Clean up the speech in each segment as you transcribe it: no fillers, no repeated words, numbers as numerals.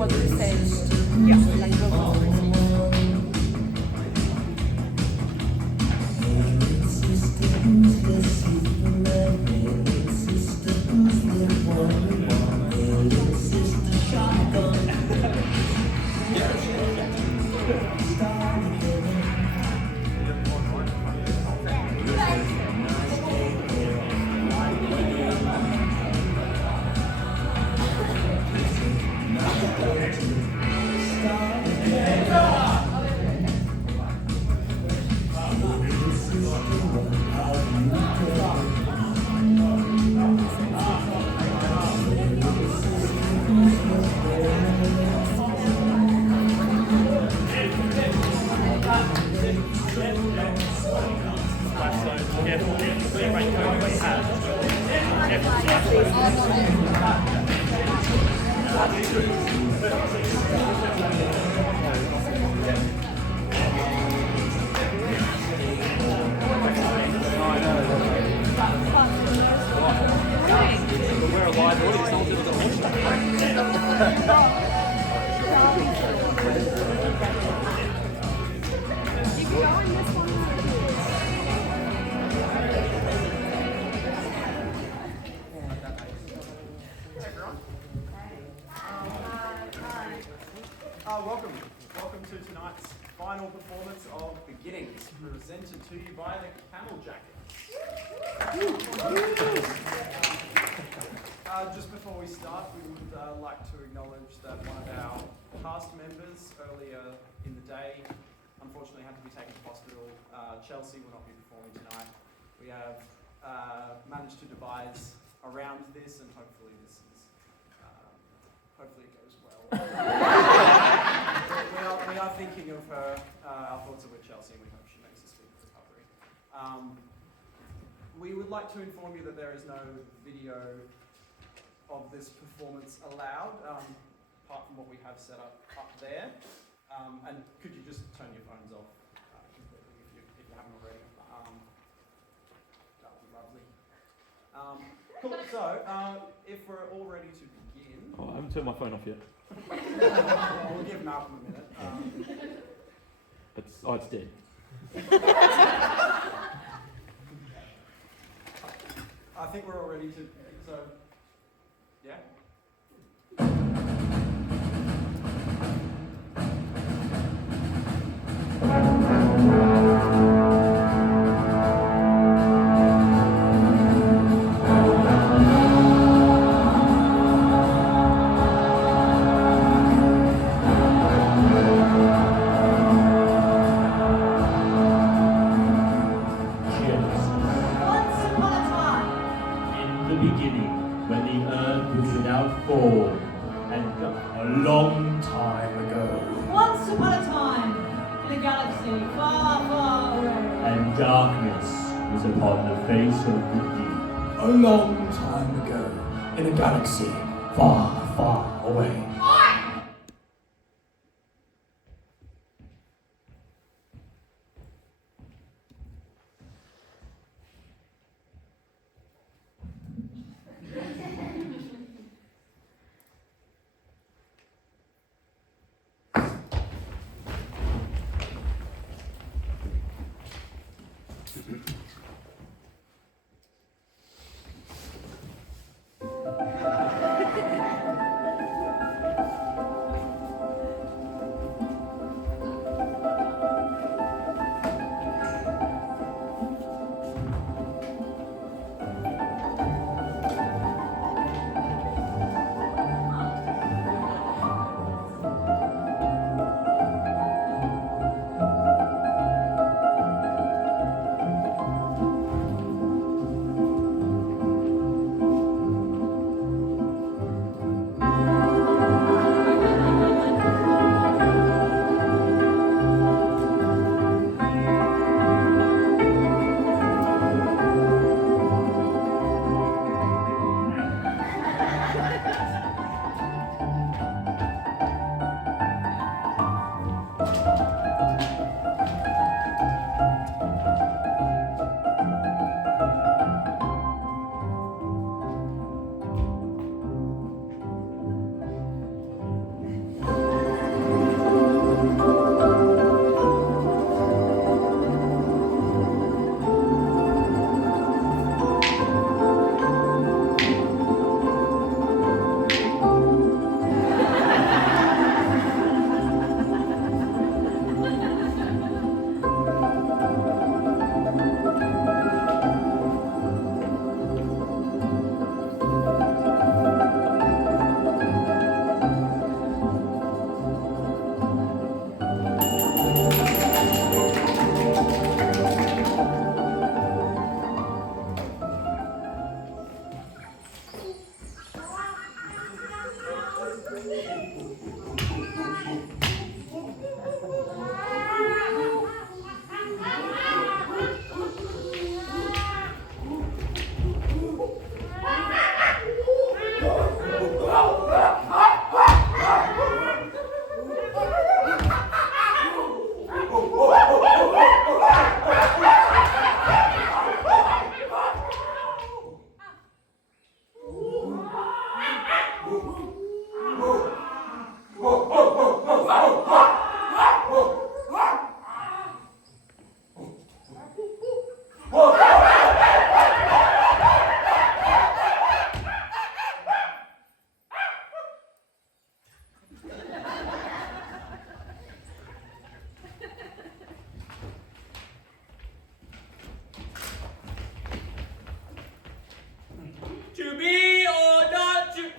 what you say. Yeah. Like vocals. Welcome to tonight's final performance of Beginnings, presented to you by the Camel Jackets. Just before we start, we would like to acknowledge that one of our past members earlier in the day unfortunately had to be taken to hospital. Chelsea will not be performing tonight. We have managed to devise around this, and hopefully this is hopefully it goes well. we are thinking of her. Our thoughts are with Chelsea, and we hope she makes a speedy recovery. We would like to inform you that there is no video of this performance allowed, apart from what we have set up there. And could you just turn your phones off completely if you haven't already? That would be lovely. Cool. So, if we're all ready to begin. Oh, I haven't turned my phone off yet. We'll give Malcolm a minute. It's dead. I think we're all ready to. So, yeah. A long time ago, in a galaxy far, far away. To be or not to...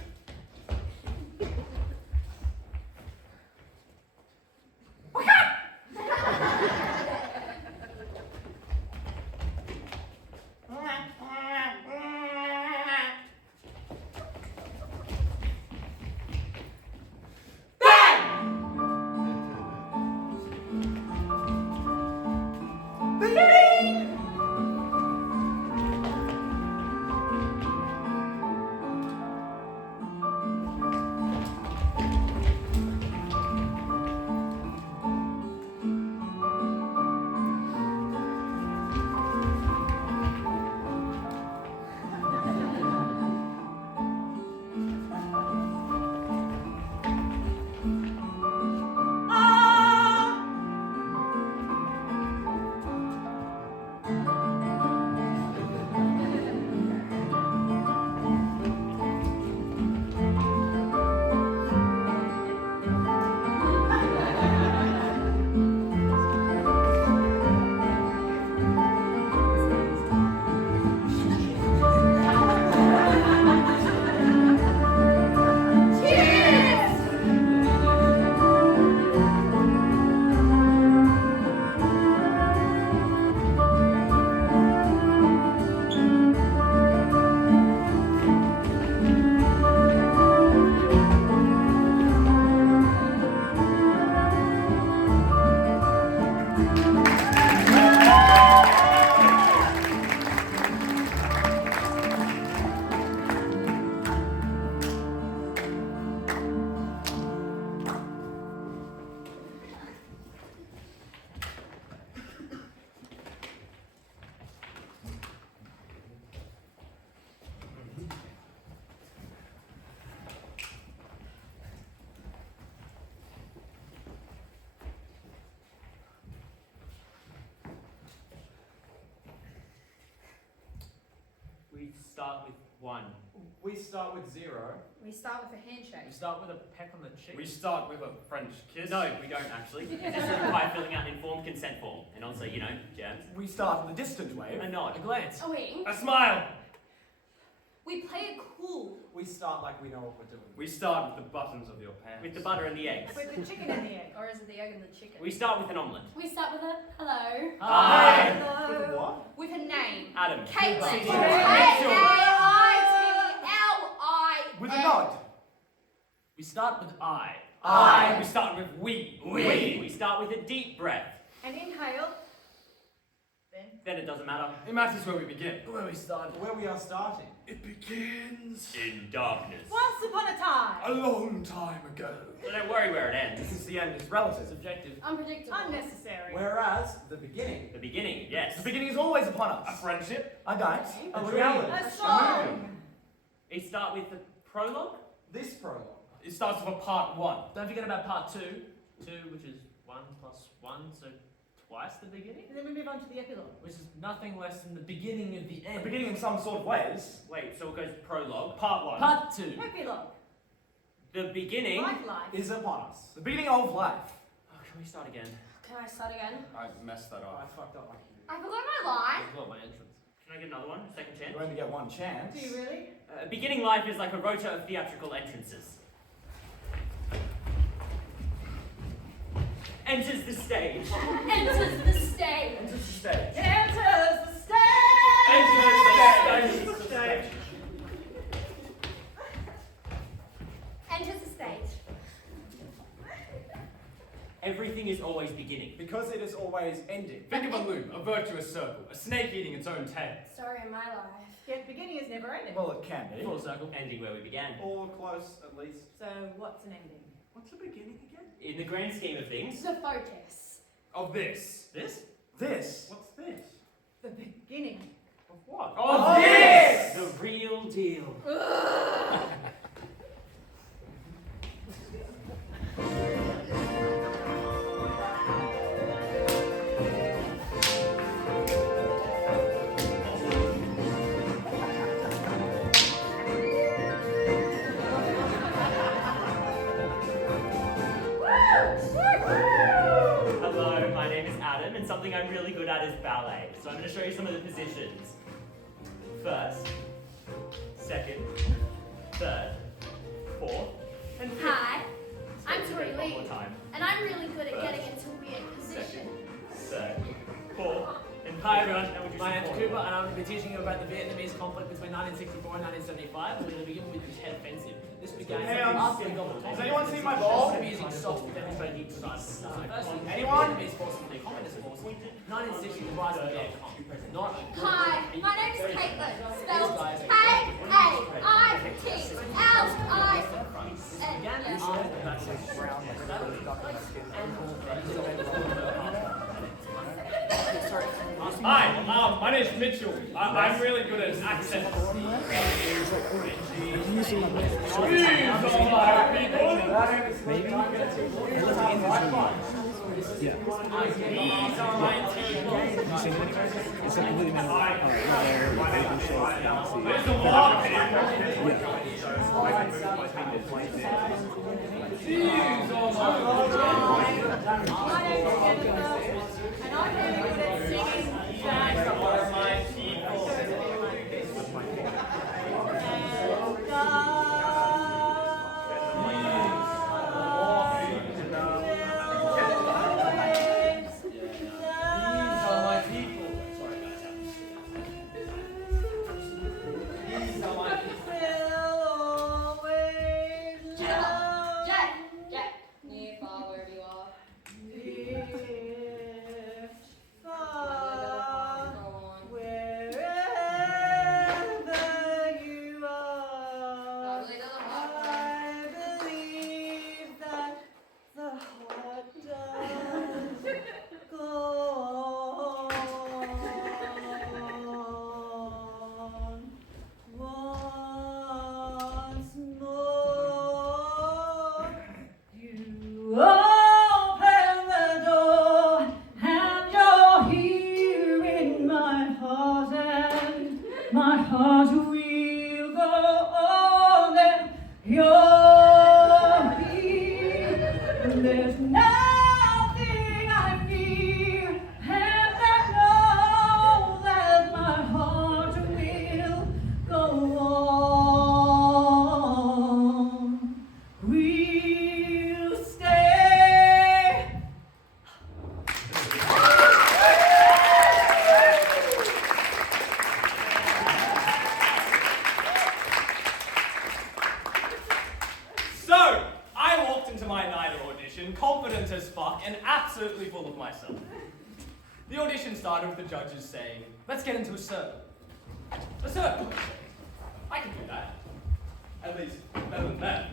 We start with 1. We start with 0. We start with a handshake. We start with a peck on the cheek. We start with a French kiss. No, we don't actually. This requires filling out an informed consent form. And also, you know, germs. We start with a distant wave. A nod. A glance. A wink. A smile. We play it cool. We start like we know what we're doing. We start with the buttons of your pants. With the butter and the eggs. With the chicken and the egg. Or is it the egg and the chicken? We start with an omelette. We start with a hello. Hi. With a what? With a name. Adam. Kaitlin. Hey. K-A-I-T-L-I. With a nod. We start with I. I. We start with we. We start with a deep breath. And inhale. Then it doesn't matter. It matters where we begin. Where we start. Where we are starting. It begins In darkness. Once upon a time. a long time ago. So don't worry where it ends. Because the end is relative. Subjective. Unpredictable. Unnecessary. Whereas the beginning. The beginning, yes. The beginning is always upon A us. friendship. A dance. A A dream. reality. A song. We start with the prologue. This prologue. It starts with a part 1. Don't forget about part 2. 2, which is 1 plus 1, so twice the beginning. And then we move on to the epilogue. Which is nothing less than the beginning of the end. The beginning in some sort of ways. Wait, so it goes prologue. Part 1. Part 2. Epilogue. The beginning. Like life. Is upon us. The beginning of life. Oh, can we start again? Can I start again? I messed that I up. fucked up my computer. I forgot my line. As well, my entrance. Can I get another one? Second chance? You only get one chance. Do you really? Beginning life is like a rota of theatrical entrances. Enters the stage. Enters the stage. Enters the stage. Enters the stage. Enters the stage. Enters the stage. Everything is always beginning. Because it is always ending. Think of a loop, a virtuous circle, a snake eating its own tail. Story of my life. Yet beginning is never ending. Well, it can be. Full circle. Ending where we began. Or close, at least. So what's an ending? What's the beginning again? In the grand scheme of things. The focus. Of this. This? This. What's this? The beginning. Of what? Of this! The real deal. something I'm really good at is ballet. So I'm going to show you some of the positions. First, second, third, fourth, and fifth. Hi, I'm One more Tori-Lee, time. and I'm really good at getting into weird positions. Third, fourth, and hi everyone. Now we'll do My some name's form. Cooper, and I'm going to be teaching you about the Vietnamese conflict between 1964 and 1975. We're going to begin with the Tet Offensive. This began after the Gulf of Tonkin. Has anyone seen my ball? We're using soft to demonstrate each side. So firstly, Anyone? Vietnamese forces and the communist forces. 1960, the rise of the Viet Cong. Not Hi, my name's Kaitlin, spelled K-A-I-T-L-I-N. began after the Battle of Brown. Hi, my name's Mitchell. I'm really good at accents. These are my people. These are my people. There's a lot of people. These are my And I'm really good at singing jazz. Jack, near far wherever you are. Go on. Wherever you That are, really doesn't work. I believe that the heart does go on once more. You open the door and you're here in my heart, and my heart will go on and you're here. There's nothing I fear, and I know that my heart will go on. We'll stay. So, I walked into my night audition, confident as fuck and absolutely full of myself. The audition started with the judges saying, let's get into a circle. A circle. I can do that. At least, better than them.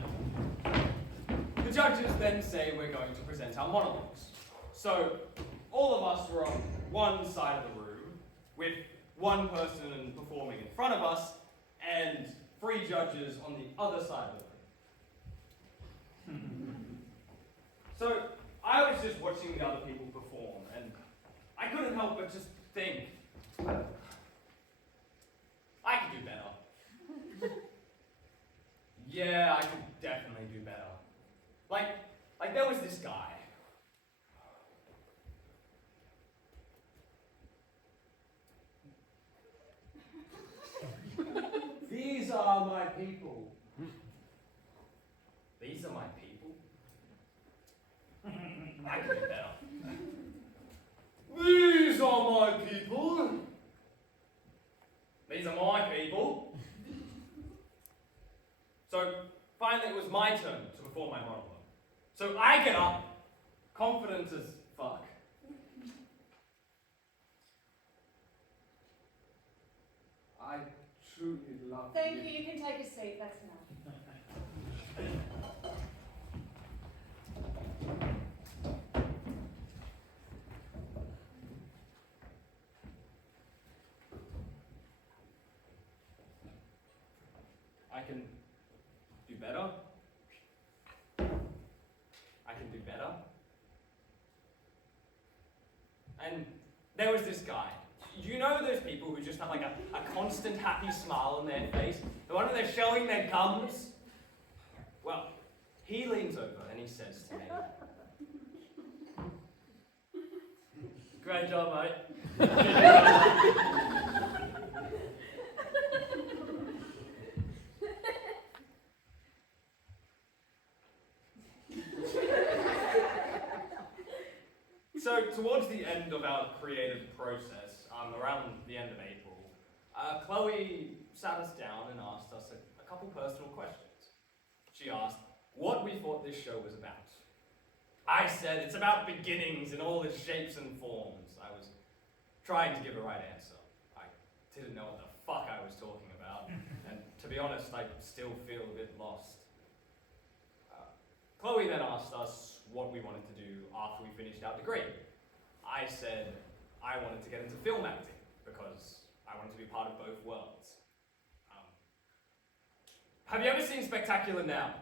The judges then say we're going to present our monologues. So, all of us were on one side of the room, with one person performing in front of us, and 3 judges on the other side of the room. So, I was just watching the other people perform, and I couldn't help but just think, I could do better. Yeah, I could definitely do better. Like there was this guy. These are my people. These are my people. I could do better. These are my people. These are my people. So finally it was my turn to perform my monologue. So I get up, confident as fuck. I truly love Thank you. You can take a seat. That's enough. I can do better. I can do better. And there was this guy. You know those people who just have like a constant happy smile on their face? The one where they're showing their gums? Well, he leans over and he says to me, Great job, mate. So, towards the end of our creative process, around the end of April, Chloe sat us down and asked us a couple personal questions. She asked what we thought this show was about. I said it's about beginnings in all its shapes and forms. I was trying to give a right answer. I didn't know what the fuck I was talking about, and to be honest, I still feel a bit lost. Chloe then asked us what we wanted to do after we finished our degree. I said I wanted to get into film acting because I wanted to be part of both worlds. Have you ever seen Spectacular Now?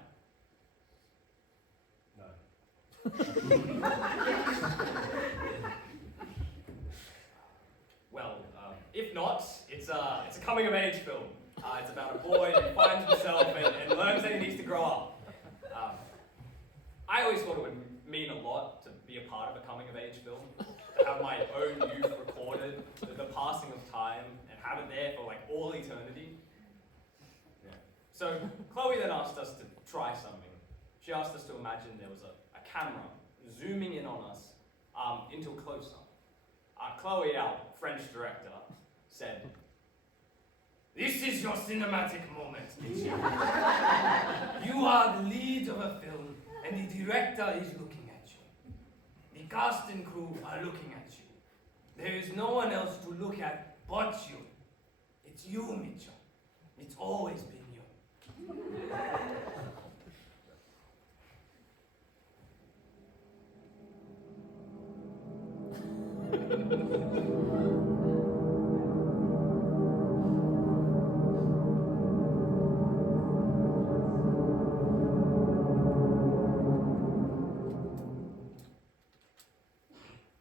Well, if not, it's a coming-of-age film. It's about a boy who finds himself and learns that he needs to grow up. I always thought it would mean a lot to be a part of a coming-of-age film, to have my own youth recorded, the passing of time, and have it there for like all eternity. Yeah. So Chloe then asked us to try something. She asked us to imagine there was a camera zooming in on us into a close-up. Chloe, our French director, said, "This is your cinematic moment, Mitchell. You are the lead of a film, and the director is looking at you. The cast and crew are looking at you. There is no one else to look at but you. It's you, Mitchell. It's always been you."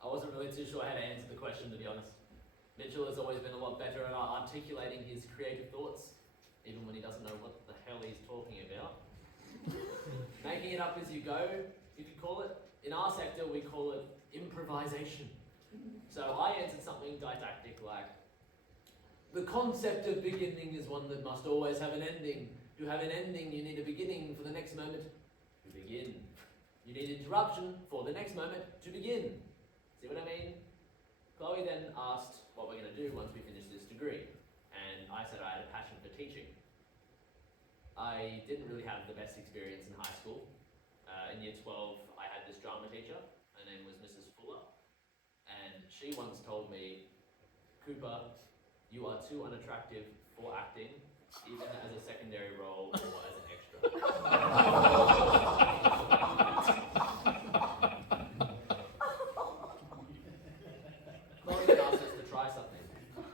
I wasn't really too sure how to answer the question, to be honest. Mitchell has always been a lot better at articulating his creative thoughts, even when he doesn't know what the hell he's talking about. Making it up as you go, you could call it. In our sector, we call it improvisation. So I answered something didactic like, the concept of beginning is one that must always have an ending. To have an ending, you need a beginning for the next moment to begin. You need interruption for the next moment to begin. See what I mean? Chloe then asked what we're going to do once we finish this degree, and I said I had a passion for teaching. I didn't really have the best experience in high school. In year 12, I had this drama teacher. Her name was Mrs. Fuller, and she once told me, "Cooper, you are too unattractive for acting, even as a secondary role or as an extra." Chloe then asked us to try something.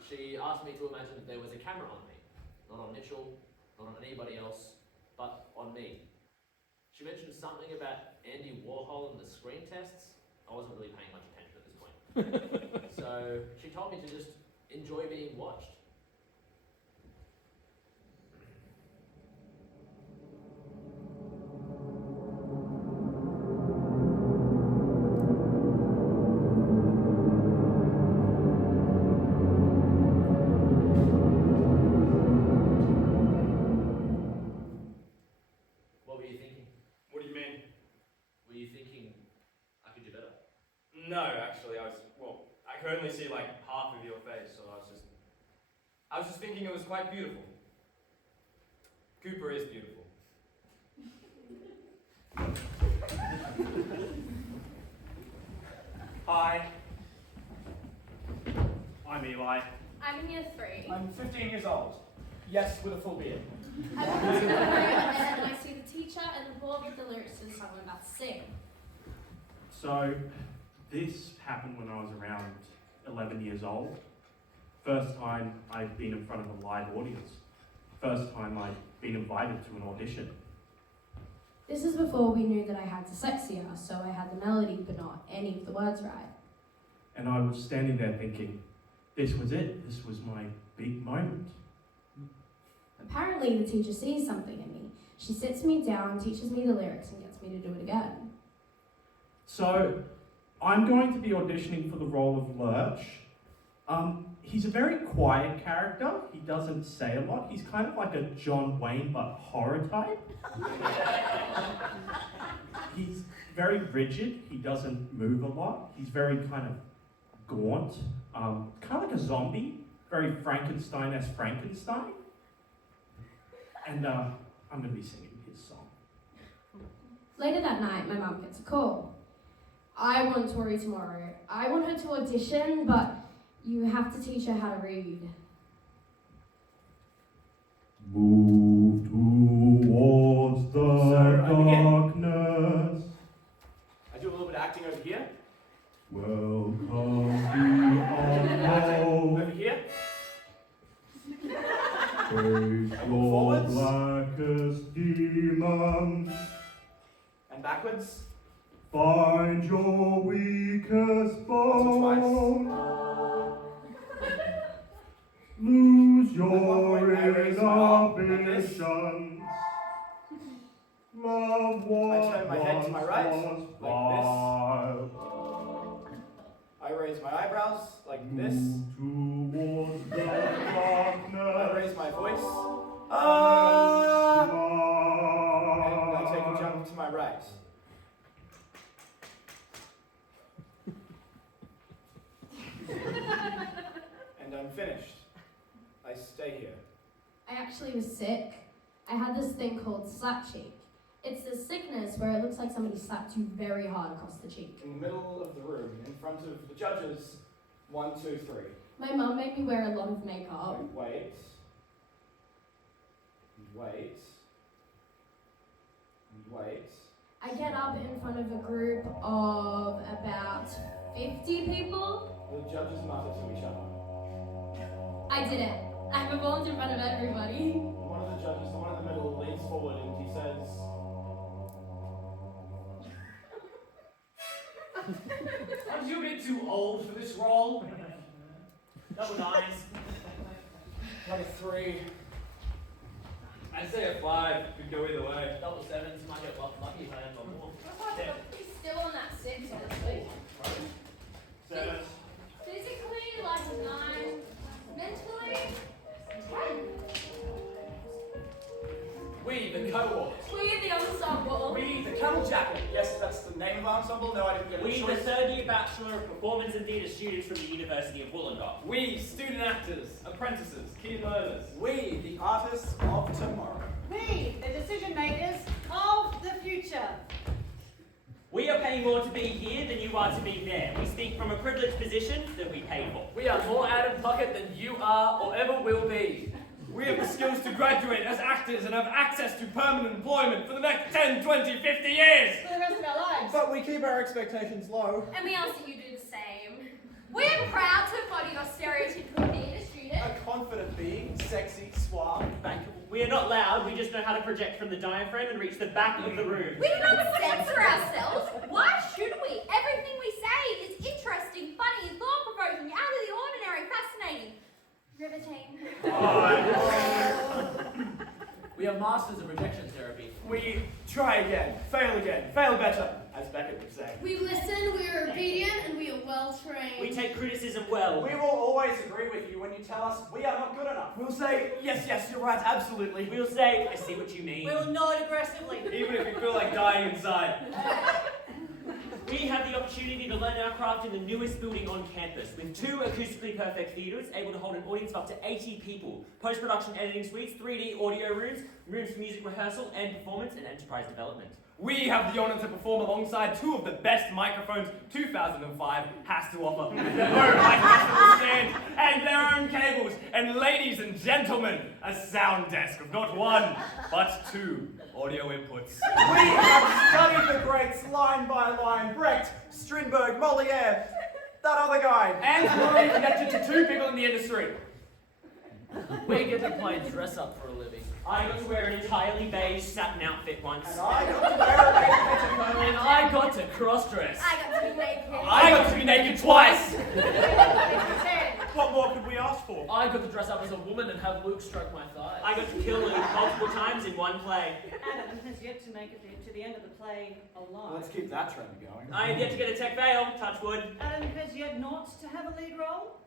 She asked me to imagine that there was a camera on me, not on Mitchell, not on anybody else, but on me. She mentioned something about Andy Warhol and the screen tests. I wasn't really paying much attention at this point. So she told me to just enjoy being watched. What were you thinking? What do you mean? Were you thinking I could do better? No, actually, I could only see like half of your face, so I was just thinking it was quite beautiful. Cooper is beautiful. Hi. I'm Eli. I'm in year 3. I'm 15 years old. Yes, with a full beard. I walk into the room and I see the teacher and the board with the lyrics to the song I'm about to sing. So, this happened when I was around 11 years old. First time I'd been in front of a live audience. First time I'd been invited to an audition. This is before we knew that I had dyslexia, so I had the melody but not any of the words right. And I was standing there thinking, this was it. This was my big moment. Apparently the teacher sees something in me. She sits me down, teaches me the lyrics and gets me to do it again. So, I'm going to be auditioning for the role of Lurch. He's a very quiet character. He doesn't say a lot. He's kind of like a John Wayne but horror type. He's very rigid. He doesn't move a lot. He's very kind of gaunt, kind of like a zombie. Very Frankenstein-esque Frankenstein. And I'm going to be singing his song. Later that night, my mum gets a call. I want Tori tomorrow. I want her to audition, but you have to teach her how to read. Move towards the darkness. I do a little bit of acting over here. Welcome the Over unknown. here. Face your forwards. blackest demon. And backwards. Find your weakest bone. Lose your I raise my arm like this. inhibitions. Love what I turn my head to my right, once was like wild. I raise my eyebrows like this. Move towards the I darkness. raise my voice. And I take a jump to my right. And I'm finished. I stay here. I actually was sick. I had this thing called slap cheek. It's this sickness where it looks like somebody slapped you very hard across the cheek. In the middle of the room, in front of the judges. 1, 2, 3. My mum made me wear a lot of makeup. Wait. Wait. Wait. I get up in front of a group of about 50 people. The judges mutter to each other. I did it. I performed in front of everybody. One of the judges, the one in the middle, leans forward and he says, Aren't you a bit too old for this role? Double nines. like a 3. I'd say a 5. Could go either way. Double sevens might get lucky if I end on more. He's still on that 6, honestly. 7. Physically, like a 9. Mentally, 10. We, the cohort. We the ensemble. We, the camel jacket. Yes, that's the name of our ensemble. No, I didn't get a We, the choice. third-year Bachelor of Performance and Theatre students from the University of Wollongong. We, student actors, apprentices, key learners. We, the artists of tomorrow. We, the decision makers of the future. We are paying more to be here than you are to be there. We speak from a privileged position that we pay for. We are more out of pocket than you are or ever will be. We have the skills to graduate as actors and have access to permanent employment for the next 10, 20, 50 years. For the rest of our lives. But we keep our expectations low. And we ask that you do the same. We are proud to embody your stereotypical theatre student. A confident being, sexy, suave, bankable. We are not loud, we just know how to project from the diaphragm and reach the back of the room. We do not censor ourselves. Why should we? Everything we say is interesting, funny, thought-provoking, out of the ordinary, fascinating, riveting. We are masters of rejection therapy. We try again, fail better, as Beckett would say. We listen, we are obedient, and we are well-trained. We take criticism well. We will always agree with you when you tell us we are not good enough. We'll say, yes, you're right, absolutely. We'll say, I see what you mean. We will nod aggressively. Even if we feel like dying inside. We have the opportunity to learn our craft in the newest building on campus, with 2 acoustically perfect theatres able to hold an audience of up to 80 people, post-production editing suites, 3D audio rooms, rooms for music rehearsal and performance, and enterprise development. We have the honour to perform alongside 2 of the best microphones 2005 has to offer. With their own microphone stand and their own cables. And ladies and gentlemen, a sound desk of not 1, but 2 audio inputs. We have studied the greats line by line. Brecht, Strindberg, Moliere, that other guy. And we're already connected to 2 people in the industry. We get to play dress up for a living. I got to wear an entirely beige satin outfit once. And I got to wear a petticoat. And I got to cross-dress. I got to be naked. I got to be naked twice. Ten. What more could we ask for? I got to dress up as a woman and have Luke stroke my thighs. I got to kill Luke multiple times in one play. Adam has yet to make it to the end of the play alive. Let's keep that trend going. I have yet to get a tech veil, touch wood. Adam has yet not to have a lead role.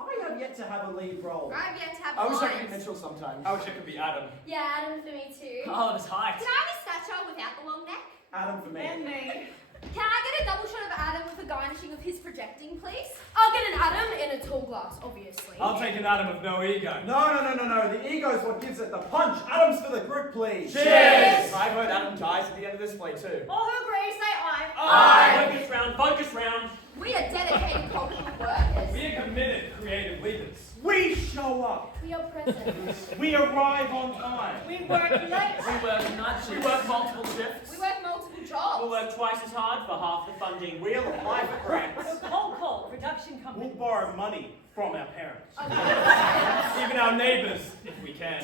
I have yet to have a lead role. I've yet to have I wish I could lines. be Mitchell sometimes. I wish it could be Adam. Yeah, Adam for me too. Oh, it's height. Can I have a stature without the long neck? Adam for me. And me. Can I get a double shot of Adam with a garnishing of his projecting, please? I'll get an Adam in a tall glass, obviously. I'll take an Adam with no ego. No. The ego's what gives it the punch. Adam's for the group, please. Cheers! I vote Adam dies at the end of this play too. All who agree, say aye. Aye! Focus round, focus round. We are dedicated cultural workers. We are committed creative leaders. We show up. We are present. We arrive on time. We work late. We work night shifts. We work multiple shifts. We work multiple jobs. We'll work twice as hard for half the funding. We'll apply for grants. We're cold call production We'll company. borrow money from our parents. Even our neighbours, if we can.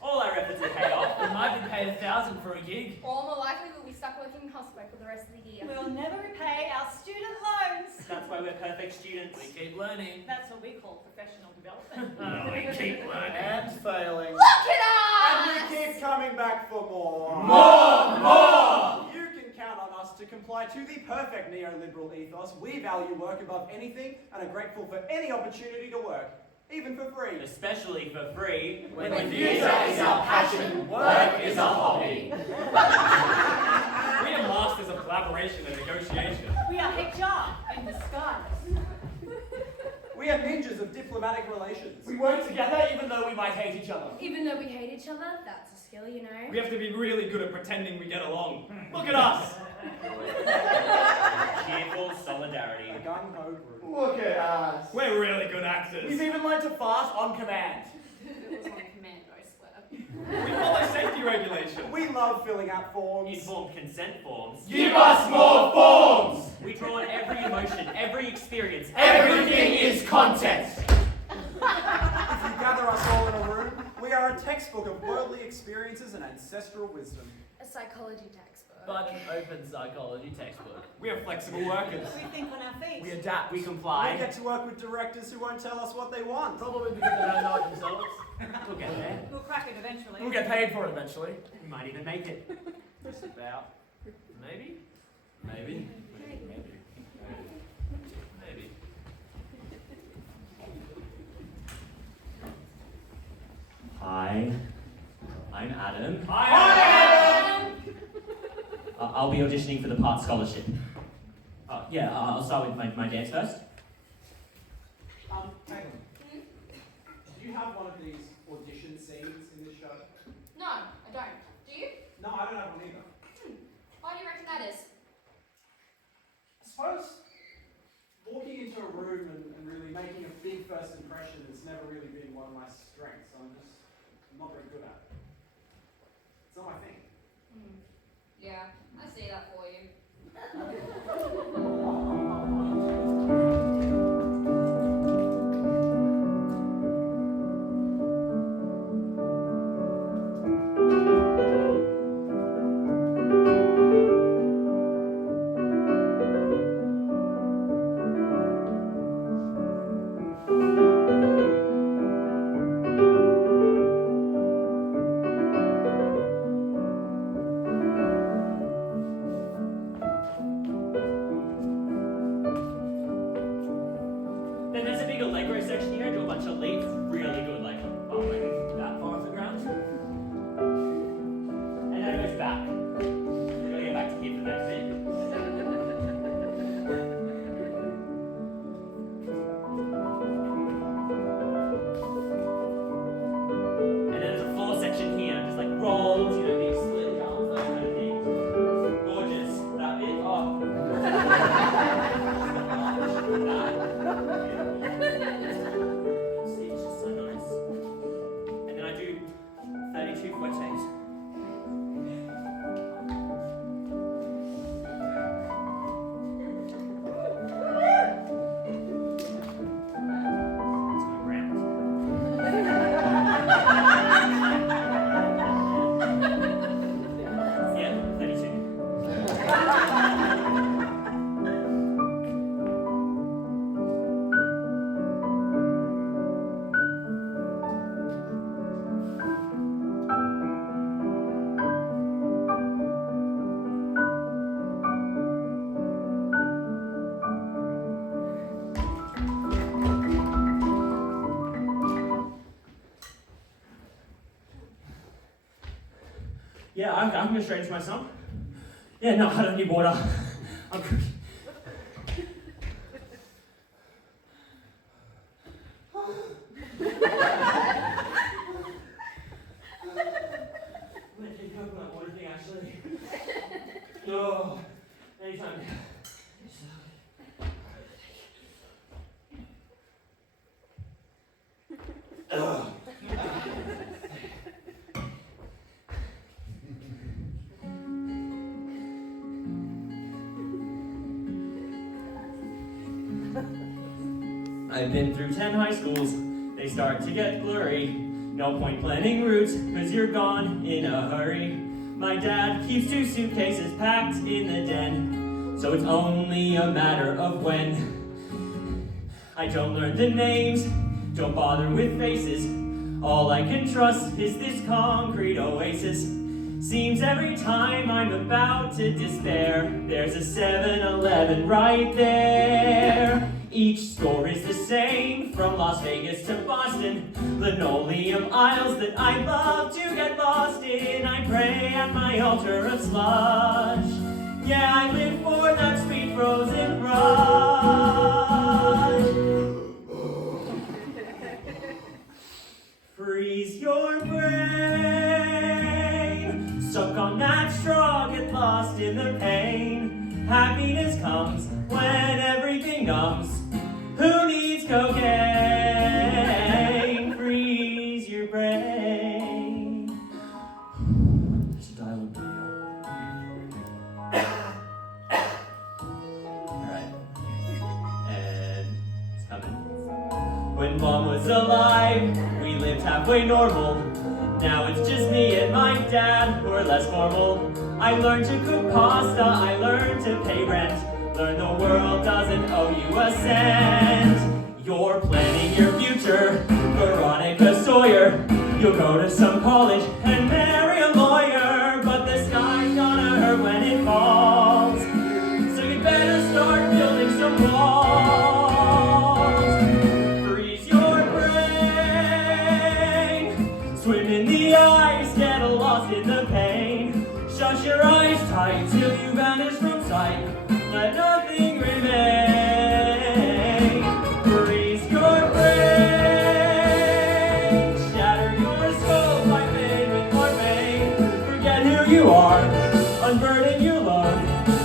All our efforts will pay off. We might be paid 1,000 for a gig. Or more likely we'll be stuck working in hospital for the rest of the year. We'll never repay our student loans. That's why we're perfect students. We keep learning. That's what we call professional development. We keep learning. And failing. Look at us! And we keep coming back for more. More! You can count on us to comply to the perfect neoliberal ethos. We value work above anything and are grateful for any opportunity to work, even for free. Especially for free. When the theatre is our passion, work is our hobby. We are masters of collaboration and negotiation. We are HR in disguise. We are ninjas of diplomatic relations. We work together even though we might hate each other. Even though we hate each other, that's a skill, you know. We have to be really good at pretending we get along. Look at us! Cheerful solidarity. A gung-ho group. Look at us. We're really good actors. We've even learned to fast on command. It was on command, I swear. We follow safety regulations. We love filling out forms. Informed consent forms. Give us more forms! We draw on every emotion, every experience. Everything is content! If you gather us all in a room, we are a textbook of worldly experiences and ancestral wisdom. A psychology textbook. But an open psychology textbook. We are flexible workers. We think on our feet. We adapt. We We comply. get to work with directors who won't tell us what they want. Probably because they don't know it themselves. We'll get there. We'll crack it eventually. We'll get paid for it eventually. We might even make it. Just about. Maybe? Maybe. Maybe. Hi, I'm Adam. Hi! I'll be auditioning for the part scholarship. I'll start with my dance first. Kaitlin, do you have one of these audition scenes in this show? No, I don't. Do you? No, I don't have one either. Why do you reckon that is? I suppose walking into a room and really making a big first impression has never really been one of my strengths. I'm not very good at it. It's not my thing. Yeah, I see that for you. I can go straight into my song. Yeah, no, I don't need water. I'm good. I'm gonna take up that water thing actually. No, anytime. I've been through 10 high schools, they start to get blurry. No point planning routes, cause you're gone in a hurry. My dad keeps 2 suitcases packed in the den, so it's only a matter of when. I don't learn the names, don't bother with faces. All I can trust is this concrete oasis. Seems every time I'm about to despair, there's a 7-Eleven right there. Each store is the same, from Las Vegas to Boston. Linoleum aisles that I love to get lost in. I pray at my altar of slush. Yeah, I live for that sweet frozen rush. Freeze your brain. Suck on that straw, get lost in the pain. Happiness comes when everything numbs. Who needs cocaine? Freeze your brain. There's a dialogue video. Alright. And it's coming. When Mom was alive, we lived halfway normal. Now it's just me and my dad, who are less formal. I learned to cook pasta, I learned to pay rent. Learn the world doesn't owe you a cent. You're planning your future, Veronica Sawyer. You'll go to some college and marry a lawyer, but the sky's gonna hurt when it falls. So you better start building some walls. Freeze your brain. Swim in the ice, get lost in the pain. Shut your eyes tight till you vanish from sight. Let nothing remain. Freeze your brain. Shatter your skull by making more pain. Forget who you are. Unburden your load.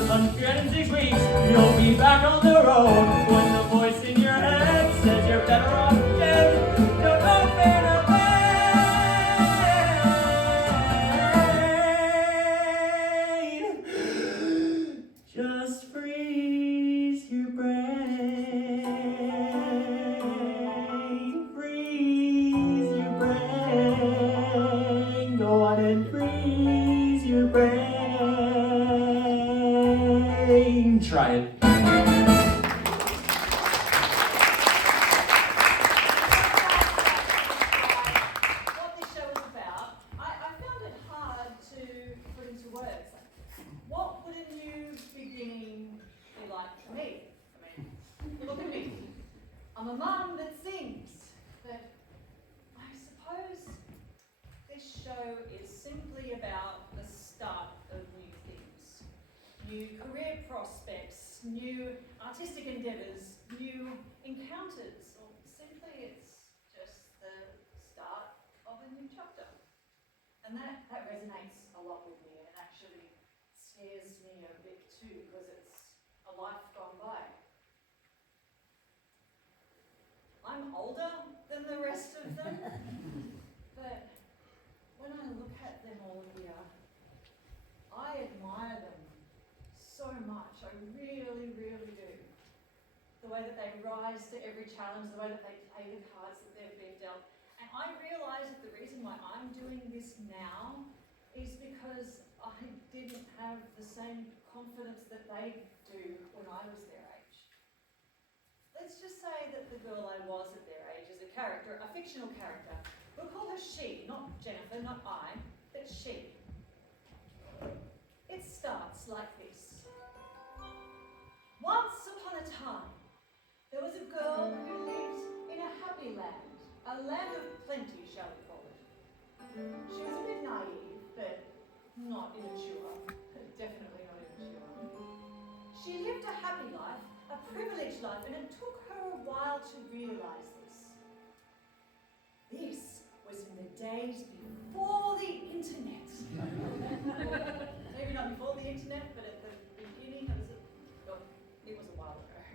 Unforget in 6 weeks. You'll be back on the road. When the voice in your head says you're better off dead, don't open a vein. Just freeze your brain. Freeze your brain. Go on and freeze your brain. Try it. What this show is about, I found it hard to put into words. What would a new beginning be like for me? I mean, look at me. I'm a mum that sings, but I suppose this show is simply about the start of new things. New career prospects, new artistic endeavours, new encounters, or simply it's just the start of a new chapter. And that resonates a lot with me, and it actually scares me a bit too, because it's a life gone by. I'm older than the rest of them, but when I look at them all here, I admire them so much. I really, really do. The way that they rise to every challenge, the way that they play the cards that they've been dealt. And I realise that the reason why I'm doing this now is because I didn't have the same confidence that they do when I was their age. Let's just say that the girl I was at their age is a character, a fictional character. We'll call her she, not Jennifer, not I, but she. It starts like this. Once upon a time, there was a girl who lived in a happy land, a land of plenty, shall we call it. She was a bit naive, but not immature. Definitely not immature. She lived a happy life, a privileged life, and it took her a while to realise this. This was in the days before the internet. Maybe not before the internet, but at the beginning, it was a while ago.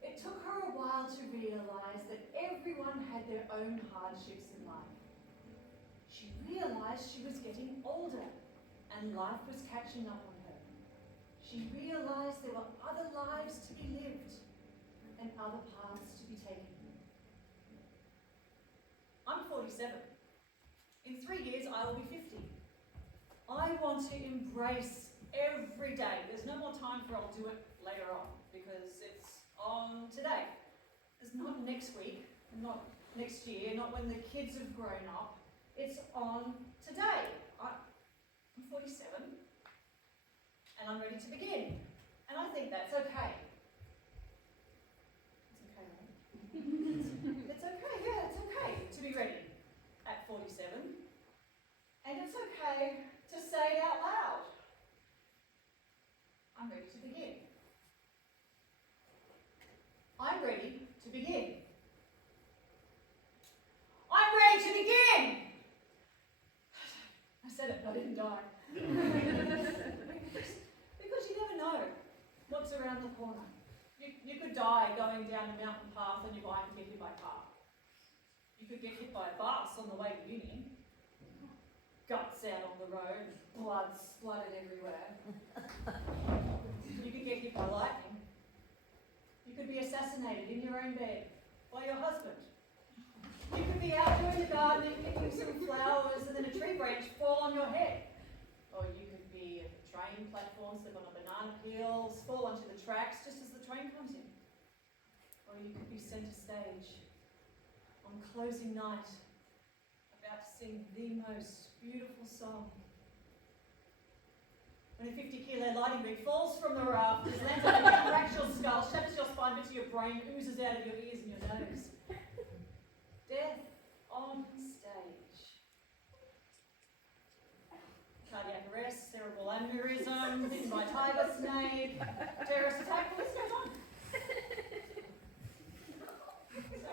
It took her a while to realise that everyone had their own hardships in life. She realised she was getting older and life was catching up on her. She realised there were other lives to be lived and other paths to be taken. I'm 47. In 3 years, I will be 50. I want to embrace every day. There's no more time for I'll do it later on because it's on today. It's not next week, not next year, not when the kids have grown up. It's on today. I'm 47 and I'm ready to begin. And I think that's okay. It's okay, right? It's okay, yeah, it's okay to be ready at 47. And it's okay to say it out loud. I'm ready to begin. I'm ready to begin. I'm ready to begin! I said it, but I didn't die. Because you never know what's around the corner. You could die going down a mountain path on your bike and get hit by a car. You could get hit by a bus on the way to uni. Guts out on the road, blood spluttered everywhere. You could get hit by lightning. You could be assassinated in your own bed by your husband. You could be out doing the garden and picking some flowers and then a tree branch fall on your head. Or you could be at the train platform, slip on a banana peel, fall onto the tracks just as the train comes in. Or you could be centre stage on closing night, about to sing the most beautiful song. When a 50-kilo lighting rig falls from the rafters, lands on you, cracks your skull, shatters your spine, bits of your brain oozes out of your ears and your nose. Death on stage. Cardiac arrest, cerebral aneurysm, bitten by tiger snake, terrorist attack, the list goes on. So,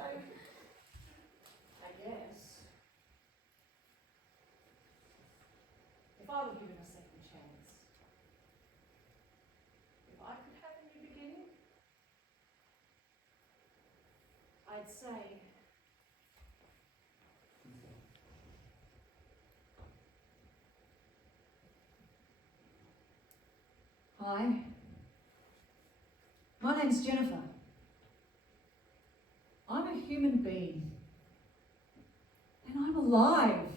I guess, if I were given a second chance, if I could have a new beginning, I'd say, hi, my name's Jennifer. I'm a human being. And I'm alive.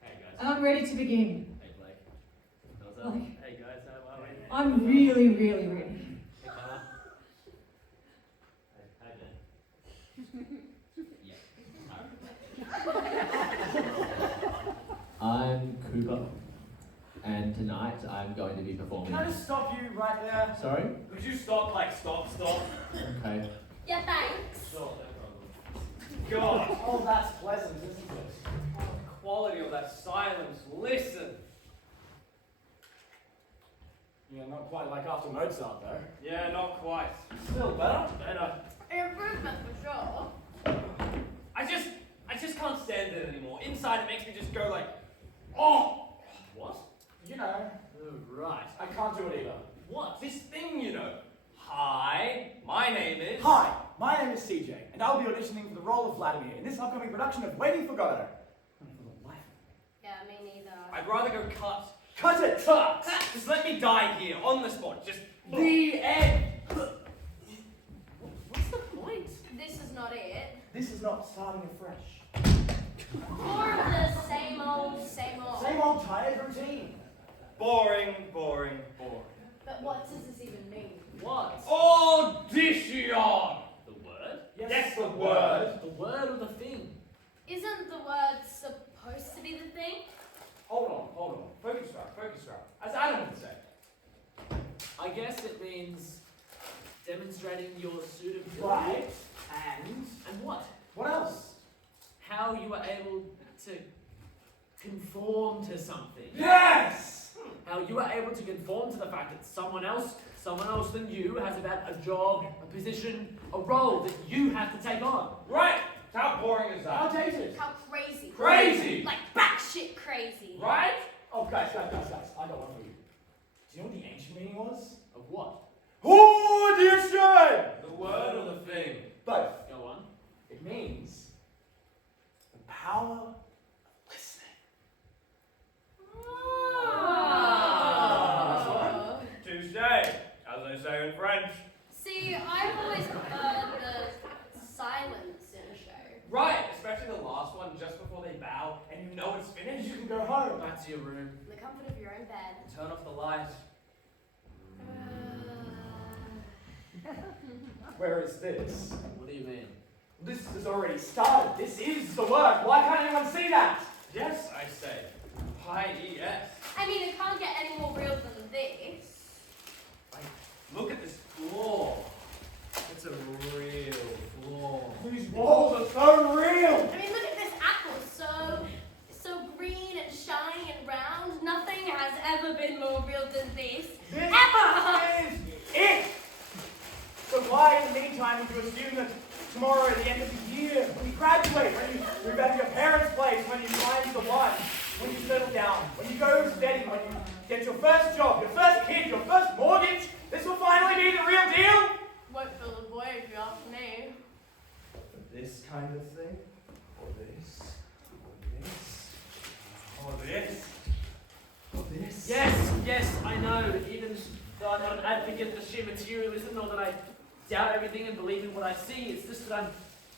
Hey guys. And I'm ready to begin. Hey Blake. What's up? Blake. Hey guys, how are we? I'm really, really ready. Hey Connor. Hey Dan. Yeah. I'm Cooper. And tonight I'm going to be performing. Can I just stop you right there? Sorry? Would you stop, stop? Okay. Yeah, thanks. Sure, no problem. God, oh, that's pleasant, isn't it? Oh, the quality of that silence. Listen. Yeah, not quite like after Mozart, though. Yeah, not quite. Still better. Better. Improvement for sure. I just can't stand it anymore. Inside, it makes me just go like, oh. What? You know. Oh, right. I can't do it either. What? This thing, you know. Hi, my name is... Hi, my name is CJ, and I'll be auditioning for the role of Vladimir in this upcoming production of Waiting for Godot. For the life. Yeah, me neither. I'd rather go cut. Cut it! Cut! Just let me die here, on the spot. Just the end. What's the point? This is not it. This is not starting afresh. More of the same old, same old. Same old tired routine. Boring, boring, boring. But what does this even mean? What? Audition! The word? Yes, the word. The word or the thing? Isn't the word supposed to be the thing? Hold on. Focus right. As Adam would say. I guess it means demonstrating your suitability. Right. And And what? what else? How you are able to conform to something. Yes! How you are able to conform to the fact that someone else than you, has about a job, a position, a role that you have to take on. Right! How boring is that? Outdated. How crazy. Crazy! Like batshit crazy. Right? Oh, guys, I got one for you. Do you know what the ancient meaning was? Of what? Audition! The word or the thing? Both. Go on. It means the power of listening. Touche, as they say in French. See, I've always preferred the silence in a show. Right, especially the last one, just before they bow, and you know it's finished. You can go home. Back to your room. In the comfort of your own bed. Turn off the light. Where is this? What do you mean? This has already started. This is the work. Why can't anyone see that? Yes, I say. Yes. I mean, it can't get any more real than this. Look at this floor. It's a real floor. These walls are so real. I mean, look at this apple. So green and shiny and round. Nothing has ever been more real than this. This Ever! is it. So why, in the meantime, would you assume that tomorrow, at the end of the year, when you graduate, when you move out of your parents' place, when you find the one, when you settle down, when you go steady, when you get your first job, your first kid, your first mortgage, this will finally be the real deal? Won't fill the void if you ask me. This kind of thing? Or this? Or this? Or this. Or this? Yes, I know. Even though I'm not an advocate for sheer materialism, or that I doubt everything and believe in what I see, it's just that I'm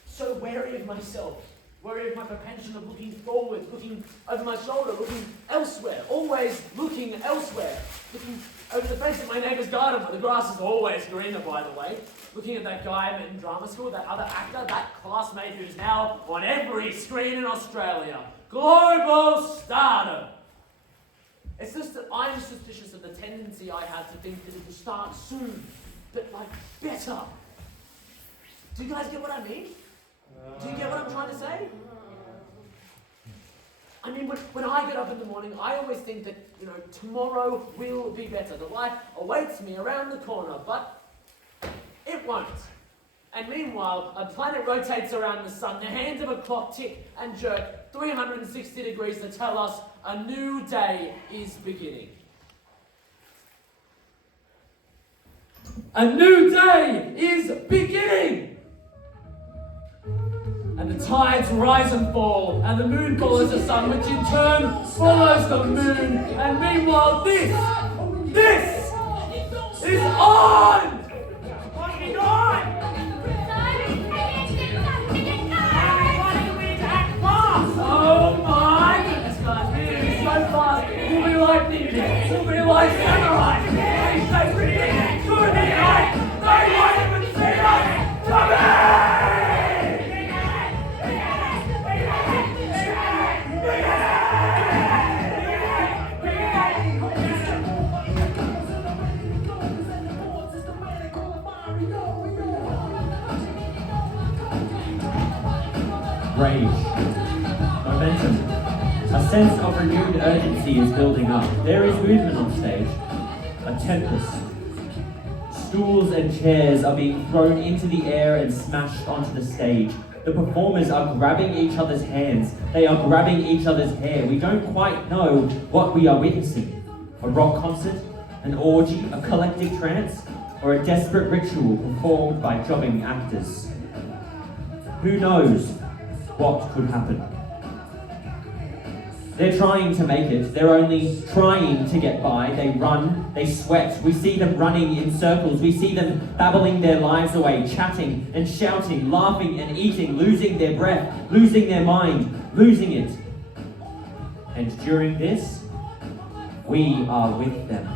so wary of myself, wary of my propension of looking forward, looking over my shoulder, looking elsewhere, always looking elsewhere, looking over the face of my neighbour's garden where the grass is always greener, by the way, looking at that guy in drama school, that other actor, that classmate who's now on every screen in Australia. Global stardom! It's just that I'm suspicious of the tendency I have to think that it will start soon, but like better. Do you guys get what I mean? Do you get what I'm trying to say? I mean, when I get up in the morning, I always think that, tomorrow will be better. The life awaits me around the corner, but it won't. And meanwhile, a planet rotates around the sun, the hands of a clock tick and jerk 360 degrees to tell us a new day is beginning. A new day is beginning! And the tides rise and fall, and the moon follows the sun, which in turn follows the moon. And meanwhile, this is on! What's going on? Oh my goodness, guys, we're moving so fast. We'll be like ninjas. We'll be like samurai. We're so pretty. Good night. They won't even see us. Come in! Rage. Momentum. A sense of renewed urgency is building up. There is movement on stage. A tempest. Stools and chairs are being thrown into the air and smashed onto the stage. The performers are grabbing each other's hands. They are grabbing each other's hair. We don't quite know what we are witnessing. A rock concert? An orgy? A collective trance? Or a desperate ritual performed by jobbing actors? Who knows what could happen? They're trying to make it. They're only trying to get by. They run, they sweat. We see them running in circles. We see them babbling their lives away, chatting and shouting, laughing and eating, losing their breath, losing their mind, losing it. And during this, we are with them.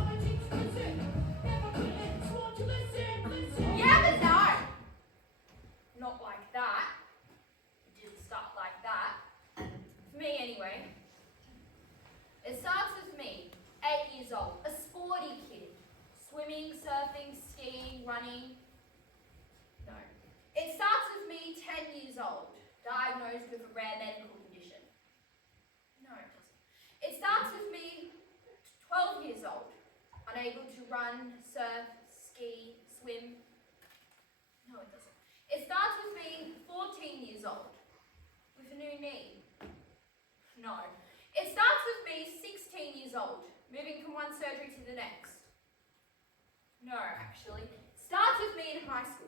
Yeah, but no. Not like that. It didn't start like that. For me, anyway. It starts with me, 8 years old, a sporty kid. Swimming, surfing, skiing, running. No. It starts with me, 10 years old, diagnosed with a rare medical condition. No, it doesn't. years old, unable to run, surf, ski, swim. No, it doesn't. It starts with me 14 years old, with a new knee. No. It starts with me 16 years old, moving from one surgery to the next. No, actually. Starts with me in high school.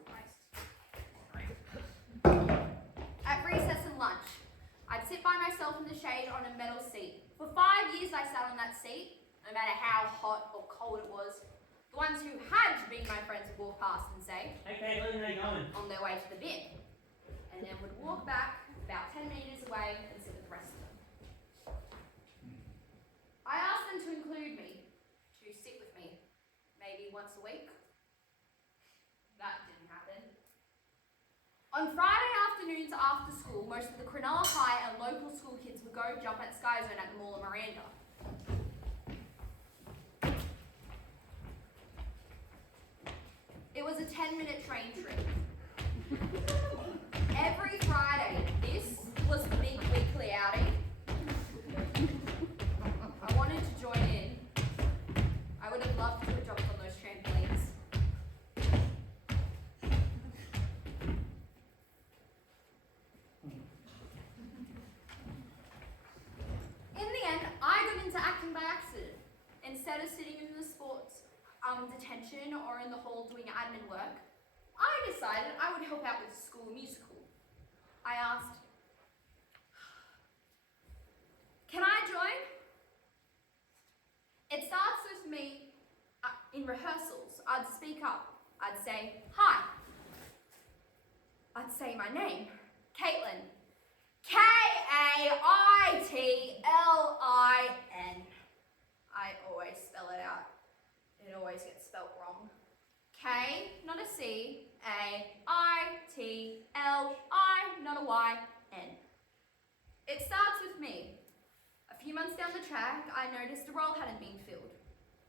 At recess and lunch, I'd sit by myself in the shade on a metal seat. For 5 years I sat on that seat, no matter how hot or cold it was. The ones who had been my friends would walk past and say, "Hey Kaitlin, how you going?" on their way to the bin, and then would walk back about 10 metres away and sit with the rest of them. I asked them to include me, to sit with me, maybe once a week. That didn't happen. On Friday afternoons after school, most of the Cronulla High and local school kids would go jump at Sky Zone at the Mall of Miranda. It was a 10-minute train trip. Every Friday, this was the big weekly outing. I wanted to join in. I would have loved to have jumped on those trampolines. In the end, I got into acting by accident. Instead of sitting in the sports detention or in the hall doing admin work, I decided I would help out with the school musical. I asked, "Can I join?" It starts with me in rehearsals. I'd speak up. I'd say, "Hi." I'd say my name, Kaitlin. Kaitlin. I always spell it out. It always gets spelt wrong. K, not a C, A-I-T-L-I, not a Y, N. It starts with me. A few months down the track, I noticed a role hadn't been filled.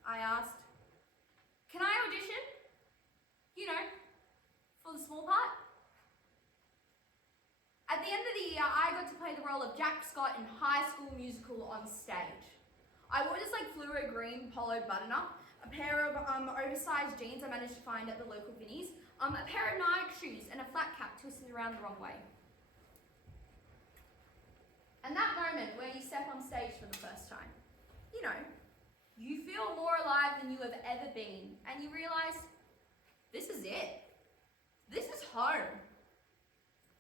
I asked, "Can I audition? You know, for the small part?" At the end of the year, I got to play the role of Jack Scott in High School Musical on stage. I wore this like fluoro green polo button-up, a pair of oversized jeans I managed to find at the local Vinnie's, a pair of Nike shoes, and a flat cap twisted around the wrong way. And that moment where you step on stage for the first time, you know, you feel more alive than you have ever been, and you realise, this is it. This is home.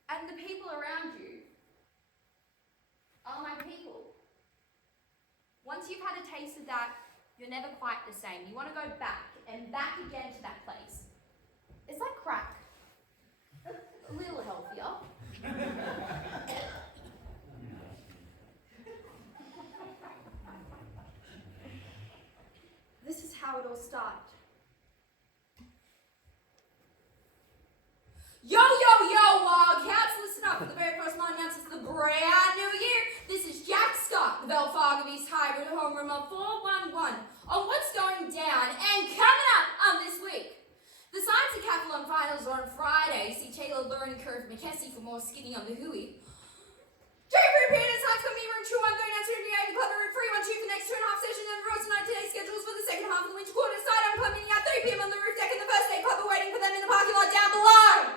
And the people around you are my people. Once you've had a taste of that, you're never quite the same. You want to go back and back again to that place. It's like crack. A little healthier. This is how it all started. Yo, Wildcats, listen up for the very first line announcements of the brand new year. This is Jack Scott, the Belfog of East Hybrid homeroom of 411 on what's going down and coming up on this week. The science decathlon finals are on Friday. See Taylor Lurin and Curve McKessie for more skinny on the hooey. Jeffrey Peters, Science Company Room 2139 Club Room 312 for the next 2.5 sessions and the rest of today's schedules for the second half of the winter quarter. Side on club meeting at 3 p.m. on the roof deck and the first day club are waiting for them in the parking lot down below.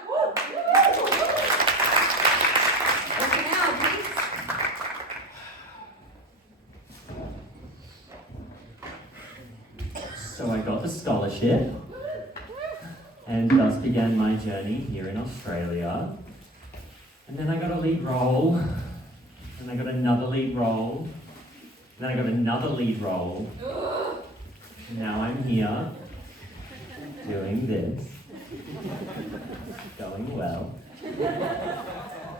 Over now, please. So I got the scholarship and thus began my journey here in Australia. And then I got a lead role, and I got another lead role, and then I got another lead role. And now I'm here doing this. Going well.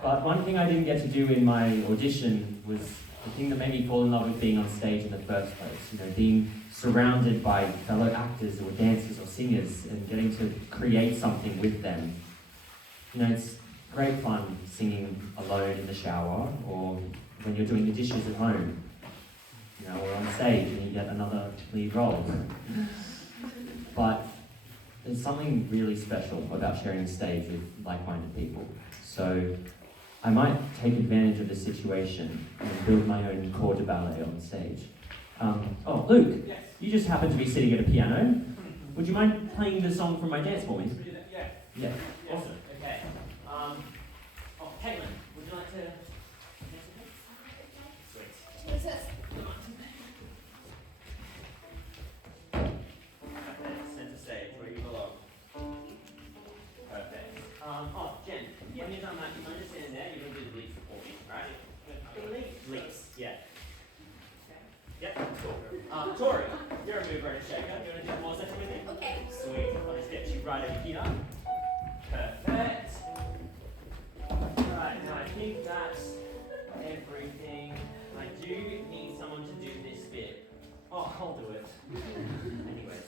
But one thing I didn't get to do in my audition was the thing that made me fall in love with being on stage in the first place. You know, being surrounded by fellow actors or dancers or singers and getting to create something with them. You know, it's great fun singing alone in the shower or when you're doing the dishes at home. You know, or on stage and you get another lead role. But there's something really special about sharing the stage with like-minded people. So I might take advantage of the situation and build my own corps de ballet on the stage. Oh, Luke, Yes. you just happen to be sitting at a piano. Would you mind playing the song from my dance for me? Yeah. Yeah. Awesome. Okay. Oh, Kaitlin, would you like to dance with me? Sweet. Jesus. Center stage, where you belong. Perfect. Oh, Jen, when you've done that, you want to stand there, you're going to do the leaps for me, right? Leaps, yeah. Yep, cool. Tori, you're a mover and a shaker. Do you want to do the more section with me? Okay. Sweet. I'll just get you right over here. Perfect. Right, now I think that's everything. I do need someone to do this bit. Oh, I'll do it. Anyways.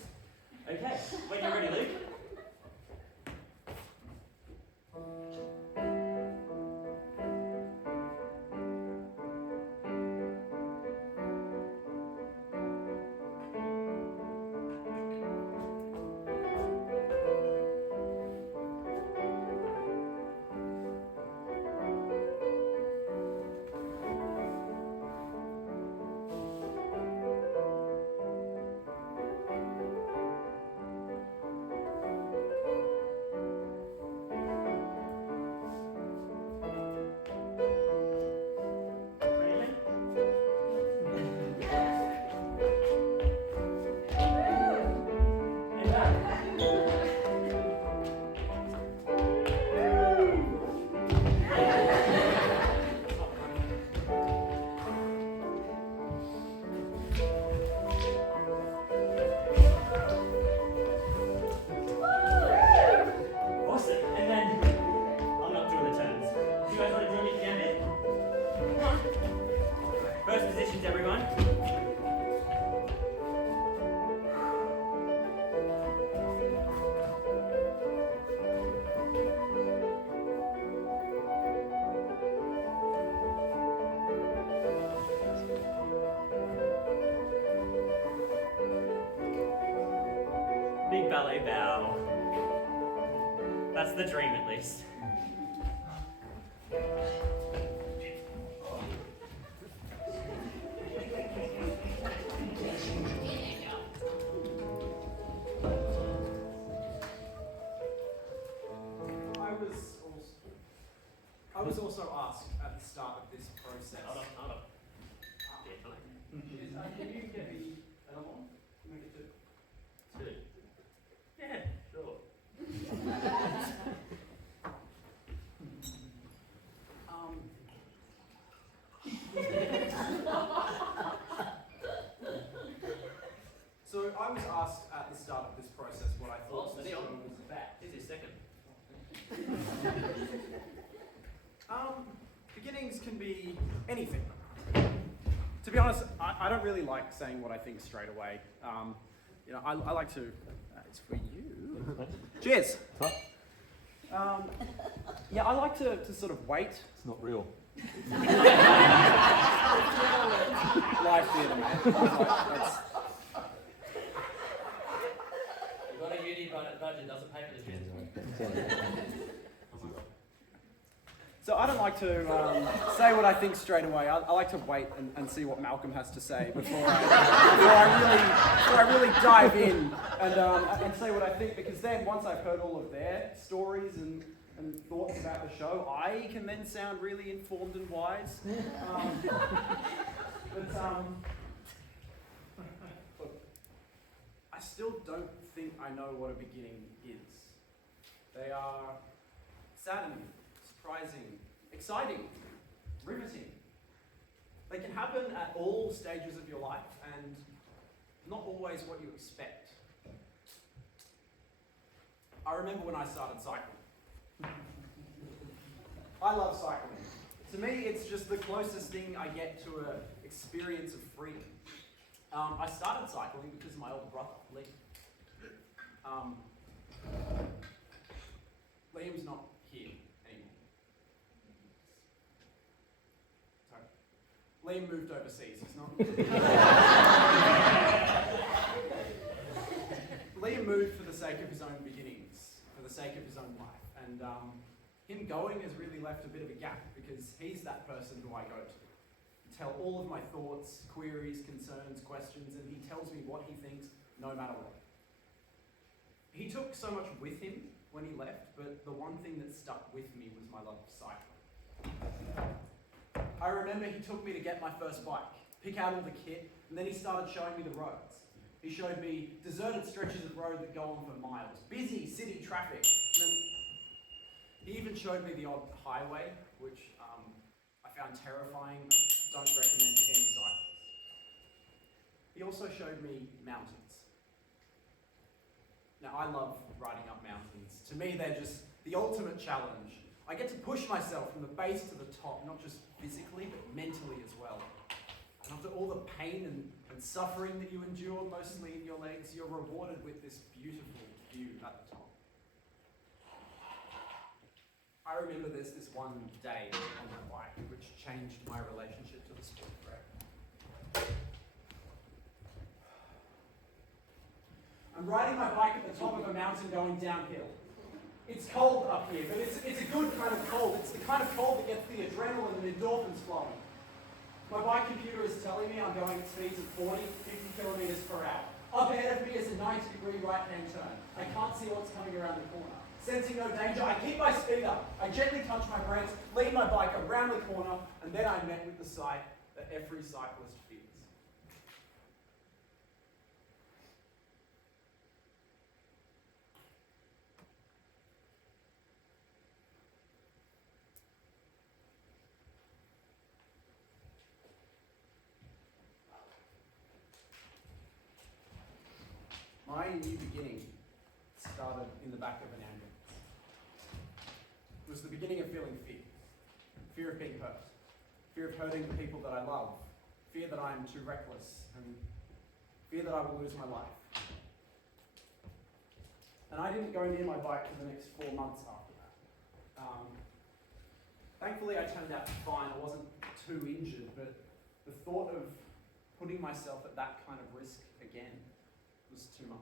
Okay, when you're ready, Luke. Big ballet bow. That's the dream, at least. I was also asked at the start of this process. Hold on. Can you get me another one? Can I get Two. Yeah, sure. So I was asked at the start of this process what I thought the show was about. Here's your second. Beginnings can be anything. To be honest, I don't really like saying what I think straight away. I like to. It's for you. Cheers. Yeah, I like to sort of wait. It's not real. Live theatre, man. That's, You've got a uni budget, doesn't pay for this business. So I don't like to say what I think straight away. I like to wait and see what Malcolm has to say before I really dive in and say what I think, because then once I've heard all of their stories and thoughts about the show, I can then sound really informed and wise. Look, I still don't think I know what a beginning is. They are saddening, surprising, exciting, riveting. They can happen at all stages of your life and not always what you expect. I remember when I started cycling. I love cycling. To me, it's just the closest thing I get to an experience of freedom. I started cycling because of my older brother, Lee. Liam's not here anymore. Sorry. Liam moved overseas. He's not. Liam moved for the sake of his own beginnings, for the sake of his own life. And him going has really left a bit of a gap, because he's that person who I go to. He tell all of my thoughts, queries, concerns, questions, and he tells me what he thinks no matter what. He took so much with him when he left, but the one thing that stuck with me was my love of cycling. I remember he took me to get my first bike, pick out all the kit, and then he started showing me the roads. He showed me deserted stretches of road that go on for miles, busy city traffic. And then he even showed me the odd highway, which I found terrifying. Don't recommend to any cyclists. He also showed me mountains. Now, I love riding up mountains. To me, they're just the ultimate challenge. I get to push myself from the base to the top, not just physically, but mentally as well. And after all the pain and suffering that you endure, mostly in your legs, you're rewarded with this beautiful view at the top. I remember there's this one day on my bike which changed my relationship to the sport forever. I'm riding my bike at the top of a mountain going downhill. It's cold up here, but it's a good kind of cold. It's the kind of cold that gets the adrenaline and endorphins flowing. My bike computer is telling me I'm going at speeds of 40, 50 kilometers per hour. Up ahead of me is a 90-degree right-hand turn. I can't see what's coming around the corner. Sensing no danger, I keep my speed up. I gently touch my brakes, lead my bike around the corner, and then I'm met with the sight that every cyclist fears. My new beginning started in the back of an ambulance. It was the beginning of feeling fear. Fear of being hurt. Fear of hurting the people that I love. Fear that I am too reckless. And fear that I will lose my life. And I didn't go near my bike for the next 4 months after that. Thankfully, I turned out fine. I wasn't too injured, but the thought of putting myself at that kind of risk again was too much.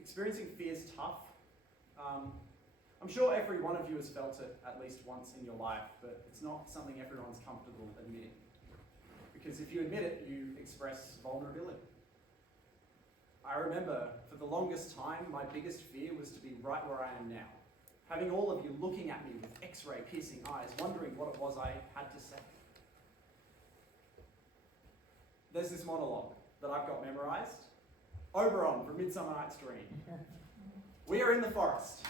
Experiencing fear is tough. I'm sure every one of you has felt it at least once in your life, but it's not something everyone's comfortable admitting. Because if you admit it, you express vulnerability. I remember for the longest time, my biggest fear was to be right where I am now. Having all of you looking at me with X-ray piercing eyes, wondering what it was I had to say. There's this monologue that I've got memorized. Oberon from Midsummer Night's Dream. We are in the forest.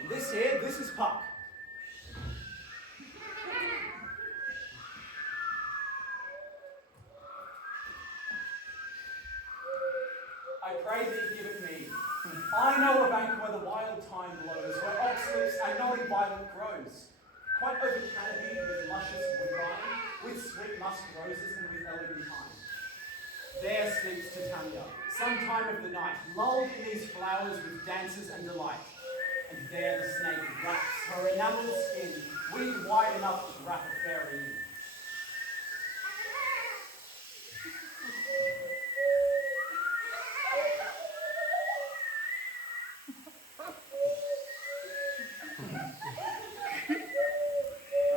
And this is Puck. I pray that you give it me. I know a bank where the wild thyme blows, where oxlips and knotty violet grows, quite over-canopied with luscious woodbine, with sweet musk roses and with elegant pine. There sleeps Titania, some time of the night, lulled in these flowers with dances and delight. And there the snake wraps her enamelled skin, weed wide enough to wrap a fairy in.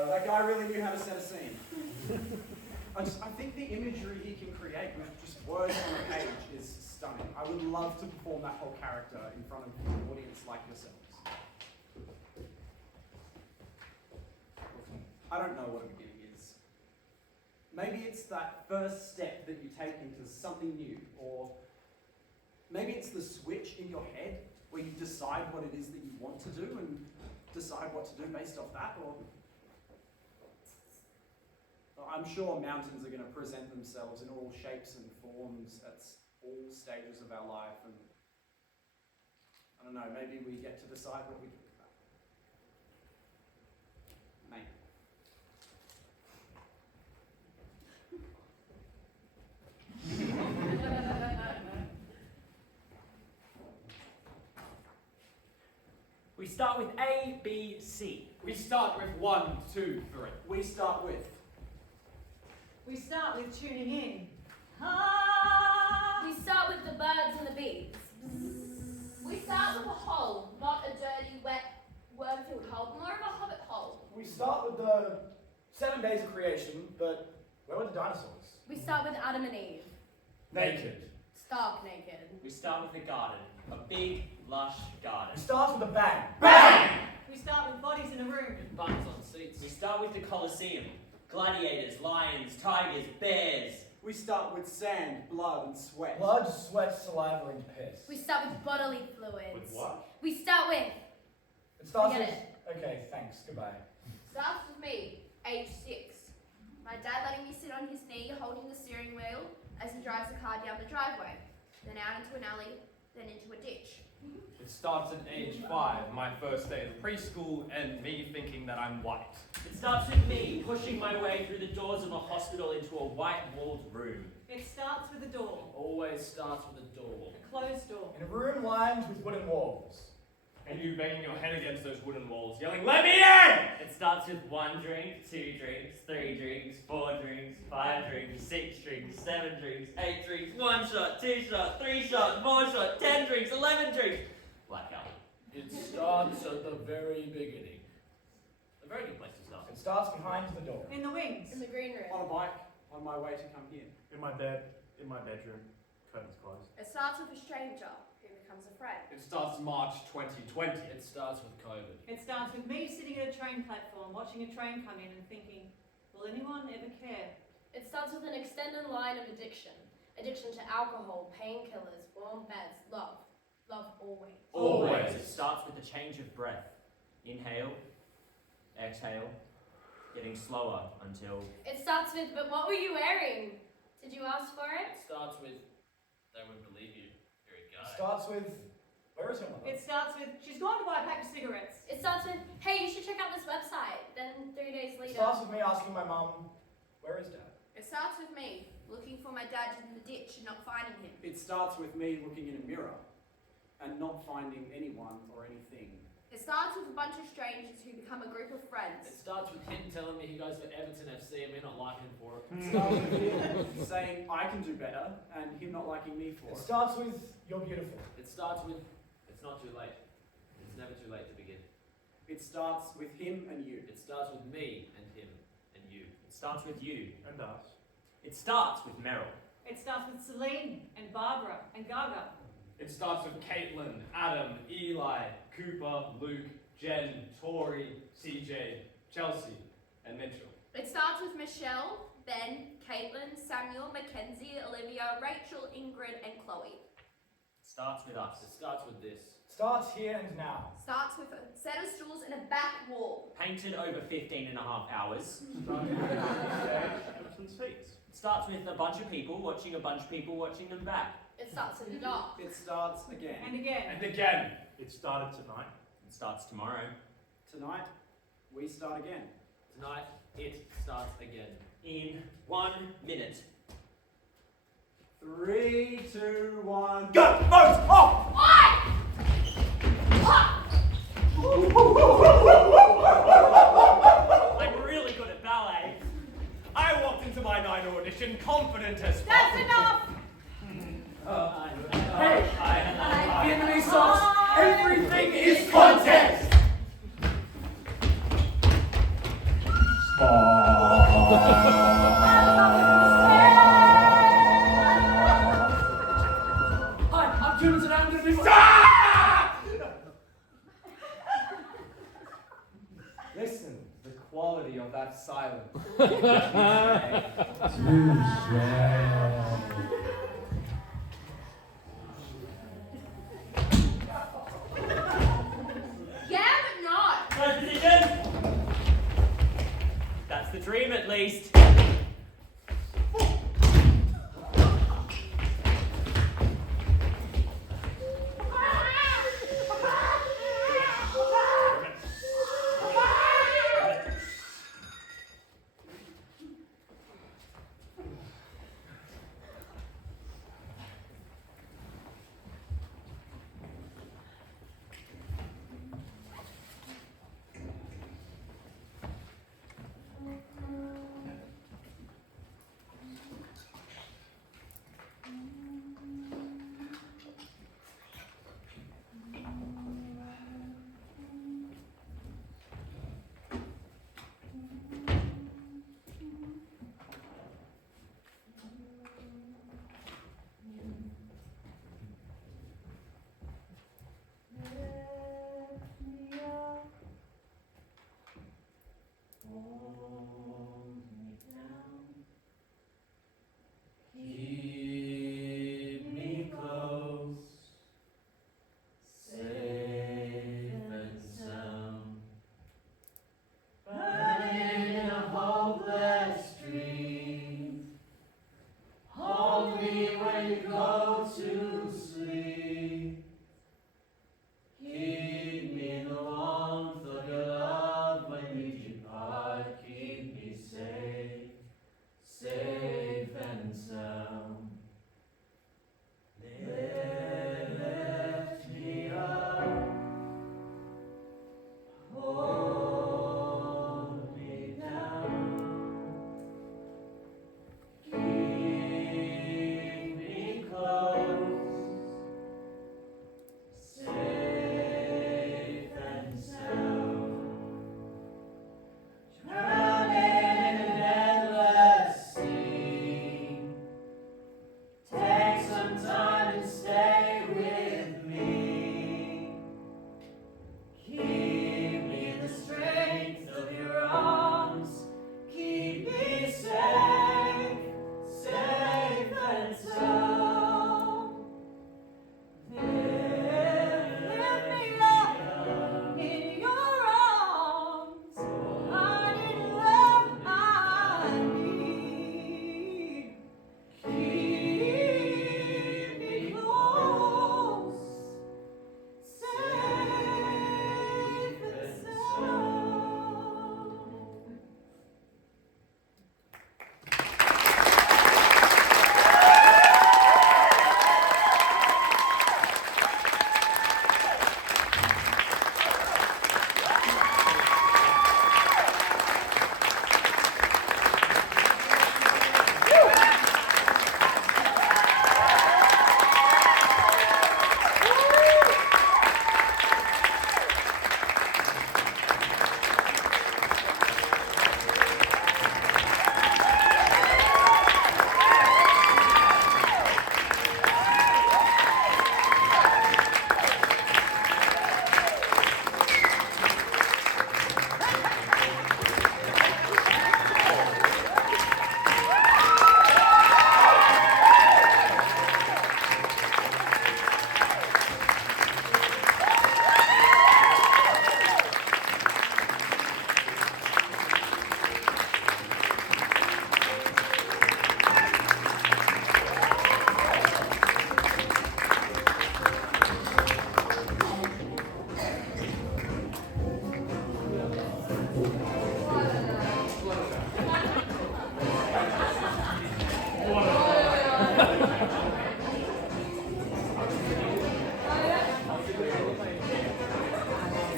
That guy really knew how to set a scene. I think the imagery he can create with just words on a page is stunning. I would love to perform that whole character in front of an audience like yourselves. I don't know what a beginning is. Maybe it's that first step that you take into something new, or maybe it's the switch in your head where you decide what it is that you want to do and decide what to do based off that, or I'm sure mountains are going to present themselves in all shapes and forms at all stages of our life, and I don't know, maybe we get to decide what we do with that. Maybe. We start with A, B, C. We start with 1, 2, 3. We start with We start with tuning in. We start with the birds and the bees. We start with a hole, not a dirty, wet, worm-filled hole, more of a hobbit hole. We start with the 7 days of creation, but where were the dinosaurs? We start with Adam and Eve. Naked. Stark naked. We start with a garden, a big, lush garden. It starts with a bang. Bang! We start with bodies in a room. And buns on seats. We start with the Colosseum, gladiators, lions, tigers, bears. We start with sand, blood, and sweat. Blood, sweat, saliva, and piss. We start with bodily fluids. With what? We start with. It starts Forget with. Okay, thanks. Goodbye. Starts with me, age 6. My dad letting me sit on his knee, holding the steering wheel as he drives the car down the driveway, then out into an alley, then into a ditch. It starts at age 5, my first day of preschool, and me thinking that I'm white. It starts with me pushing my way through the doors of a hospital into a white-walled room. It starts with a door. Always starts with a door. A closed door. In a room lined with wooden walls. And you banging your head against those wooden walls, yelling, "Let me in!" It starts with 1 drink, 2 drinks, 3 drinks, 4 drinks, 5 drinks, 6 drinks, 7 drinks, 8 drinks, 1 shot, 2 shot, 3 shot, 4 shot, 10 drinks, 11 drinks. Blackout. It starts at the very beginning. A very good place to start. It starts behind the door. In the wings. In the green room. On a bike, on my way to come here. In my bed, in my bedroom, curtains closed. It starts with a stranger who becomes a friend. It starts March 2020. It starts with COVID. It starts with me sitting at a train platform, watching a train come in and thinking, will anyone ever care? It starts with an extended line of addiction. Addiction to alcohol, painkillers, warm beds, love. Love always. Always. It starts with a change of breath. Inhale, exhale, getting slower until... It starts with, but what were you wearing? Did you ask for It it? starts with, they wouldn't believe you. You're a It guy. starts with. Where is your mother? It starts with, she's gone to buy a pack of cigarettes. It starts with, hey, you should check out this website. Then 3 days It later. starts with me asking my mum, where is Dad? It starts with me looking for my dad in the ditch and not finding him. It starts with me looking in a mirror and not finding anyone or anything. It starts with a bunch of strangers who become a group of It friends. starts with him telling me he goes for Everton FC and me not liking him for it. It starts with him saying I can do better and him not liking me for It it. starts with, you're beautiful. It starts with, it's not too late. It's never too late to begin. It starts with him and you. It starts with me and him and you. It starts with you. And us. It starts with Meryl. It starts with Celine and Barbara and Gaga. It starts with Kaitlin, Adam, Eli, Cooper, Luke, Jen, Tori, CJ, Chelsea, and Mitchell. It starts with Michelle, Ben, Kaitlin, Samuel, Mackenzie, Olivia, Rachel, Ingrid, and Chloe. It starts with us. It starts with this. Starts here and now. Starts with a set of stools and a back wall. Painted over 15.5 hours. Everton seats. It starts with a bunch of people watching a bunch of people watching them back. It starts in the dark. It starts again. And again. And again. It started tonight. It starts tomorrow. Tonight, we start again. Tonight, it starts again. In 1 minute. 3, 2, 1, Go! Vote off! I'm really good at ballet. I walked into my night audition confident as fuck. That's enough! Hey! Vietnamese sauce! Everything is context! Hi, I'm June and I'm gonna be Listen, the quality of that silence. Yeah, but not. First position. That's the dream, at least.